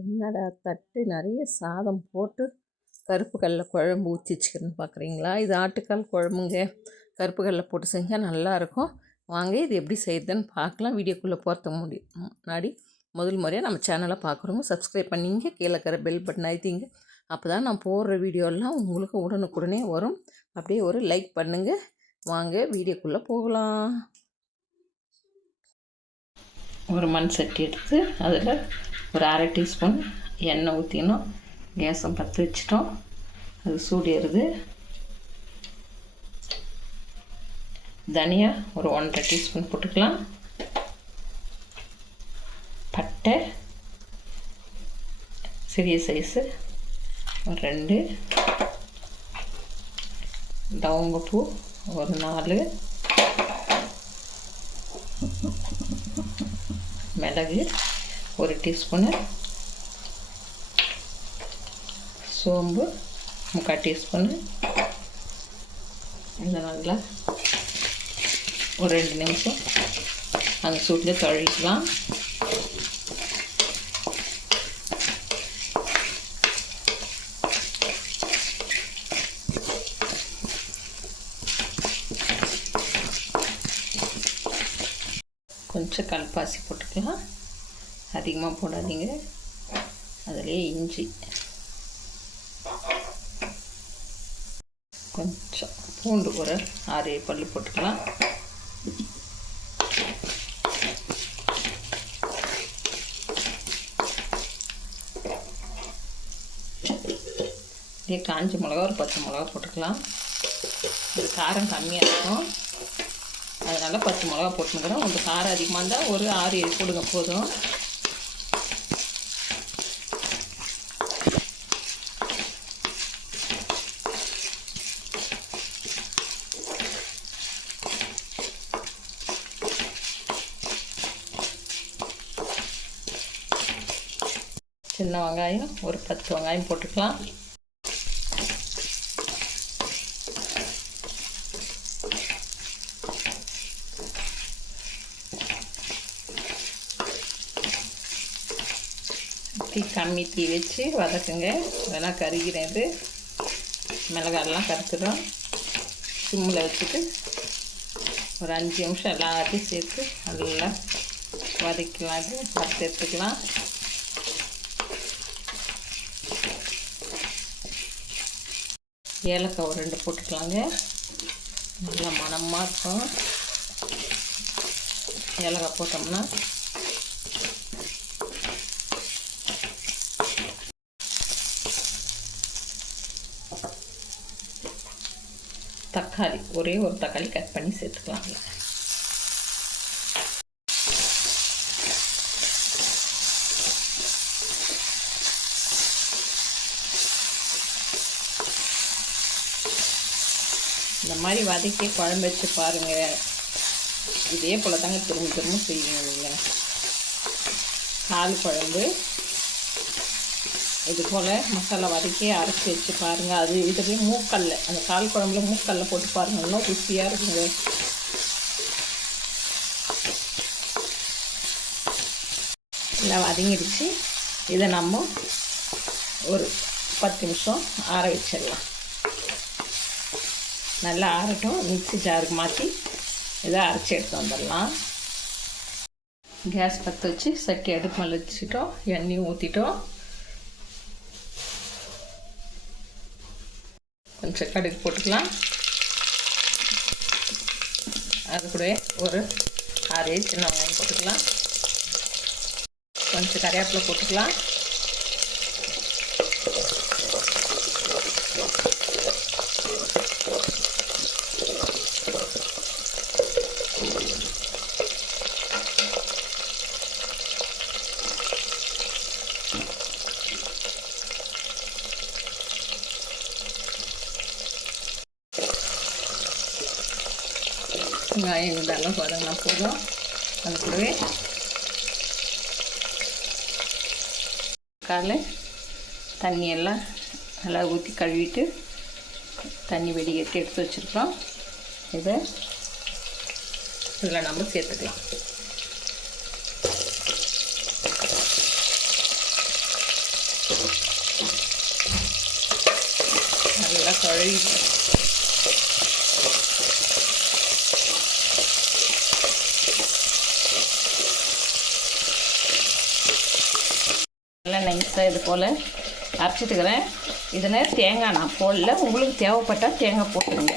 என்னடா தட்டு? நிறைய சாதம் போட்டு கருப்பு கடல குழம்பு ஊற்றி பார்க்குறீங்களா? இது ஆட்டுக்கால் குழம்புங்க. கருப்பு கடல போட்டு செஞ்சால் நல்லாயிருக்கும் வாங்க இது எப்படி செய்யுதுன்னு பார்க்கலாம். வீடியோக்குள்ளே போகிறதுக்கு முடியும் முன்னாடி முதல் முறையாக நம்ம சேனலை பார்க்குறவங்க சப்ஸ்கிரைப் பண்ணிங்க கீழே இருக்கிற பெல் பட்டன் அழுத்திங்க. அப்போ தான் நான் போடுற வீடியோலாம் உங்களுக்கு உடனுக்குடனே வரும். அப்படியே ஒரு லைக் பண்ணுங்கள் வாங்க வீடியோக்குள்ளே போகலாம். ஒரு மண் சட்டி எடுத்து அதில் ஒரு அரை டீஸ்பூன் எண்ணெய் ஊற்றிக்கணும் கேஸும் பற்ற வச்சிட்டோம். அது சூடிடுது. தனியா ஒரு ஒன்றரை டீஸ்பூன் போட்டுக்கலாம். பட்டை சிறிய சைஸு ஒரு ரெண்டு. லவங்கப்பூ ஒரு நாலு. மிளகு. ஒரு டீஸ்பூனு சோம்பு முக்கால் டீஸ்பூனு இதை நல்லா ஒரு ரெண்டு நிமிஷம் அந்த சூட்டில் தொழிக்கலாம் கொஞ்சம் கல்பாசி போட்டுக்கலாம். அதிகமாக போடாதீங்க. அதிலே இஞ்சி. கொஞ்சம் பூண்டு ஒரு ஆறு பல் போட்டுக்கலாம். இதே காஞ்ச மிளகா ஒரு பச்சை மிளகா போட்டுக்கலாம். இது காரம் கம்மியாக இருக்கும். அதனால் பச்சை மிளகா போட்டுக்கிறோம் உங்களுக்கு காரம் அதிகமாக இருந்தால் ஒரு ஆறு ஏழு போடுங்க போதும். சின்ன வெங்காயம் ஒரு பத்து வெங்காயம் போட்டுக்கலாம். தீ கம்மி தீ வச்சு வதக்குங்க. இதெல்லாம் கருகிறது மிளகாயெல்லாம் கருத்துடும் சிம்மில் வச்சுட்டு ஒரு அஞ்சு நிமிஷம் எல்லாத்தையும் சேர்த்து நல்லா வதக்கலாம் இது வறுத்து எடுத்துக்கலாம். ஏலக்காய் ஒரு ரெண்டு போட்டுக்கலாங்க. நல்லா மணமாக இருக்கும். ஏலக்காய் போட்டோம்னா. தக்காளி ஒரே ஒரு தக்காளி கட் பண்ணி சேர்த்துக்கலாங்க இந்த மாதிரி வதக்கி குழம்பு வச்சு பாருங்கள் இதே போல் தாங்க திரும்ப திரும்ப செய்வீங்க நீங்கள் கால் குழம்பு. இது போல் மசாலா வதக்கி அரைச்சி வச்சு பாருங்கள் அது இதுலேயே மூக்கல்ல. அந்த கால் குழம்புல மூக்கல்ல போட்டு பாருங்கள் இன்னும் ருசியாக இருக்குங்க. எல்லாம் வதங்கிடுச்சு. இதை நம்ம ஒரு பத்து நிமிஷம் ஆற வச்சிடலாம். நல்லா ஆறட்டும். மிக்ஸி ஜாருக்கு மாற்றி இதை அரைச்சி எடுத்து வந்துடலாம். கேஸ் பற்ற வச்சு சட்டி அடுப்பு மேலே வச்சுட்டோம் எண்ணெயும் ஊற்றிட்டோம் கொஞ்சம் கடுகு போட்டுக்கலாம். அது கூட ஒரு ஆறு சின்ன வெங்காயம் போட்டுக்கலாம். கொஞ்சம் கறியாப்பில் போட்டுக்கலாம். வெங்காயம் அளவு வதங்கினா போதும். அது கூடவே காலை தண்ணியெல்லாம் நல்லா ஊற்றி கழுவிட்டு தண்ணி வெடிகட்டி எடுத்து வச்சுருக்கோம். இதை இதில் நம்ம சேர்த்துக்கலாம். நல்லா கழுவி நல்லா நைஸாக இது போல். அரைச்சிட்டுக்கிறேன். இதில் தேங்காய் நான் போடல. உங்களுக்கு தேவைப்பட்டால் தேங்காய் போட்டுருங்க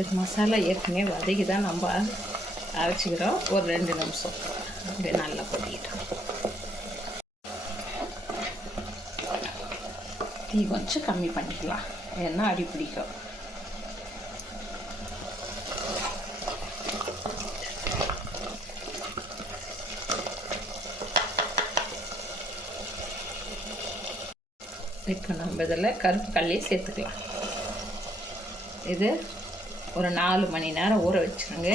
இது மசாலா ஏற்கனவே வதக்கி தான் நம்ம அரைச்சிக்கிறோம். ஒரு ரெண்டு நிமிஷம். அப்படியே நல்லா கொதிக்கிட்டோம். தீ கொஞ்சம் கம்மி பண்ணிக்கலாம். ஏன்னா அடி பிடிக்கும். இப்போ நம்ம இதில் கருப்பு கல்லையும் சேர்த்துக்கலாம். இது ஒரு நாலு மணி நேரம் ஊற வச்சுருங்க.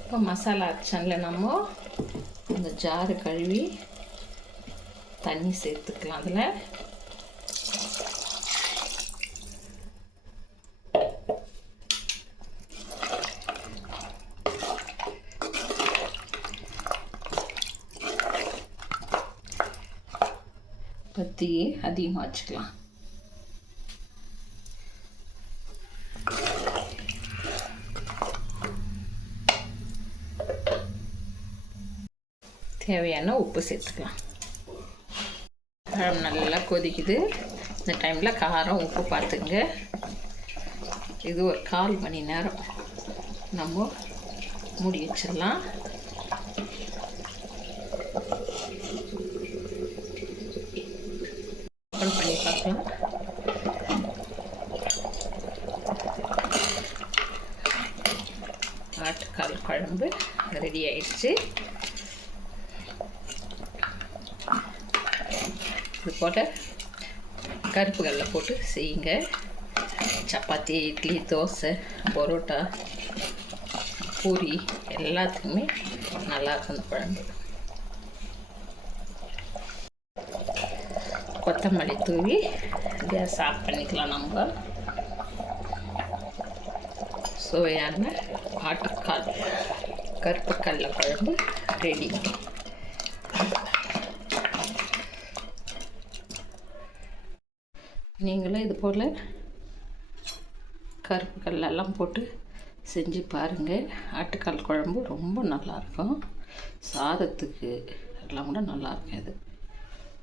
இப்போ மசாலா அச்சனில் நம்ம இந்த ஜாரு கழுவி தண்ணி சேர்த்துக்கலாம் அதில். பத்தி அதிகமாக வச்சுக்கலாம். தேவையான உப்பு சேர்த்துக்கலாம். பழம் நல்லா கொதிக்குது. இந்த டைமில் காரம் உப்பு பார்த்துங்க இது ஒரு கால் மணி நேரம். நம்ம மூடி வச்சிடலாம். ஓப்பன் பண்ணி பார்க்கலாம் ஆட்டுக்கால் குழம்பு ரெடி ஆயிடுச்சு. இது போல் கருப்பு போட்டு செய்யுங்க. சப்பாத்தி இட்லி தோசை பரோட்டா பூரி எல்லாத்துக்குமே நல்லாயிருக்கும் அந்த குழம்பு. கொத்தமல்லி தூவி கேஸ் ஆஃப் பண்ணிக்கலாம் நம்ம. சுவையான ஆட்டுக்கால் கருப்பு கடலை குழம்பு ரெடி நீங்களும் இது போல் கருப்பு கடலெல்லாம் போட்டு செஞ்சு பாருங்கள் ஆட்டுக்கால் குழம்பு ரொம்ப நல்லாயிருக்கும் சாதத்துக்கு எல்லாம் கூட நல்லாயிருக்கும் இது.